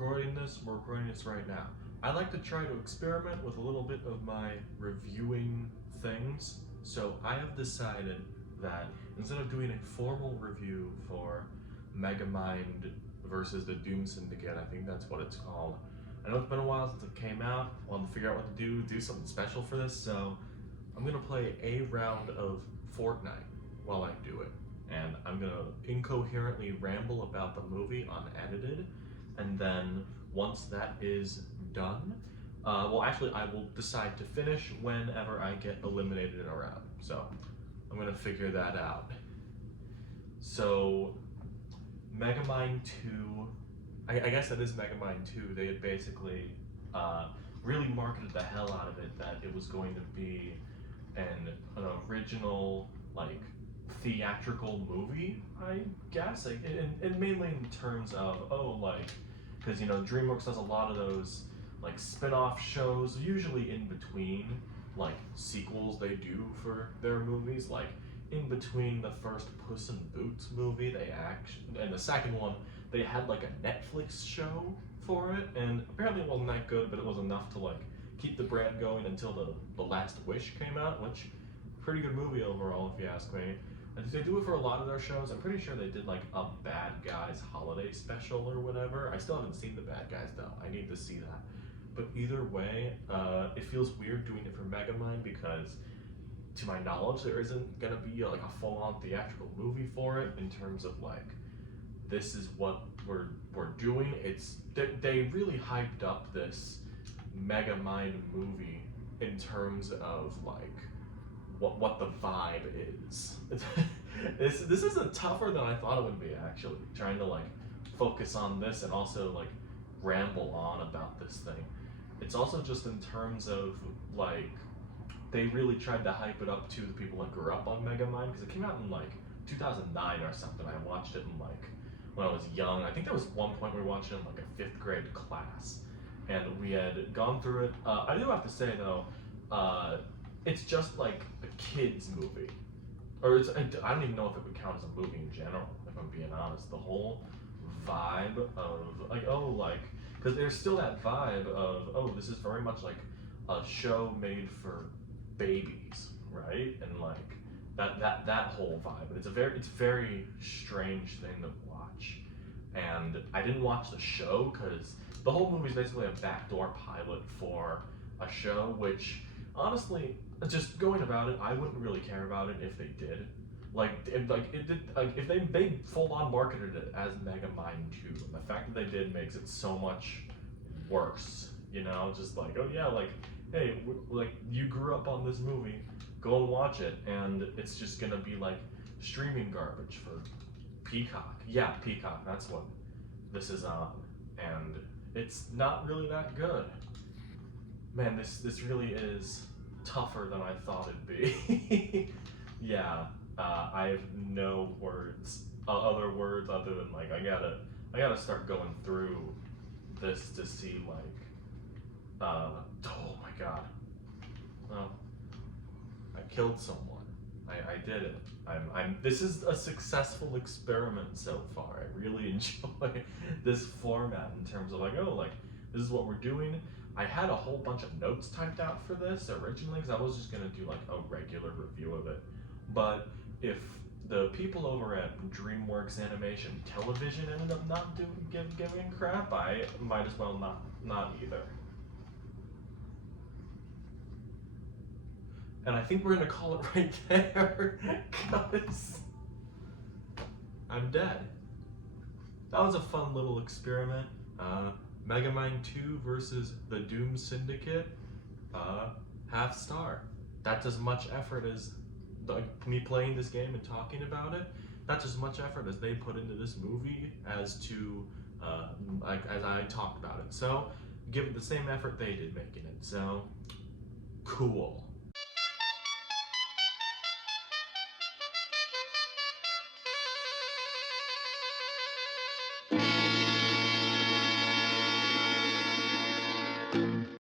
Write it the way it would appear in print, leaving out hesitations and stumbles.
recording this, we're recording this right now. I like to try to experiment with a little bit of my reviewing things, so I have decided that instead of doing a formal review for Megamind versus the Doom Syndicate, I think that's what it's called. I know it's been a while since it came out. I wanted to figure out what to do something special for this, so I'm gonna play a round of Fortnite while I do it. And I'm gonna incoherently ramble about the movie unedited, and then once that is done, well actually I will decide to finish whenever I get eliminated in a round. So I'm gonna figure that out. So Megamind 2, I guess that is Megamind 2, they had basically really marketed the hell out of it that it was going to be an original, like, theatrical movie, I guess, like, and mainly in terms of, because you know DreamWorks does a lot of those like spin-off shows, usually in between like sequels they do for their movies, like in between the first Puss in Boots movie and the second one they had like a Netflix show for it, and apparently it wasn't that good, but it was enough to like keep the brand going until the Last Wish came out, which pretty good movie overall if you ask me. And they do it for a lot of their shows. I'm pretty sure they did like a Bad Guys holiday special or whatever. I still haven't seen the Bad Guys though. I need to see that. But either way, it feels weird doing it for Megamind because, to my knowledge, there isn't gonna be like a full-on theatrical movie for it in terms of like, this is what we're doing. They really hyped up this Megamind movie in terms of like what the vibe is. This isn't tougher than I thought it would be, actually, trying to like focus on this and also like ramble on about this thing. It's also just in terms of like, they really tried to hype it up to the people that grew up on Megamind, because it came out in like 2009 or something. I watched it in like when I was young. I think there was one point we were watching it in like a 5th grade class, and we had gone through it. I do have to say though, it's just like a kid's movie, or I don't even know if it would count as a movie in general, if I'm being honest. The whole vibe of like, because there's still that vibe of, this is very much like a show made for babies, right? And like that whole vibe. It's very strange thing to watch. And I didn't watch the show because the whole movie is basically a backdoor pilot for a show, which honestly, just going about it, I wouldn't really care about it if they did. If they full on marketed it as Megamind 2, and the fact that they did makes it so much worse. You know, just like, oh yeah, like, hey, like you grew up on this movie, go and watch it, and it's just gonna be like streaming garbage for Peacock. Yeah, Peacock, that's what this is on, and it's not really that good. Man, this really is tougher than I thought it'd be. Yeah, I have no words, other words other than like, I gotta start going through this to see like, oh my god, well, I killed someone. I did it. This is a successful experiment so far. I really enjoy this format in terms of like, this is what we're doing. I had a whole bunch of notes typed out for this originally because I was just gonna do like a regular review of it. But if the people over at DreamWorks Animation Television ended up not giving crap, I might as well not either. And I think we're gonna call it right there, because I'm dead. That was a fun little experiment. Megamind 2 versus the Doom Syndicate, half star. That's as much effort as like me playing this game and talking about it. That's as much effort as they put into this movie as to as I talked about it. So give it the same effort they did making it. So cool.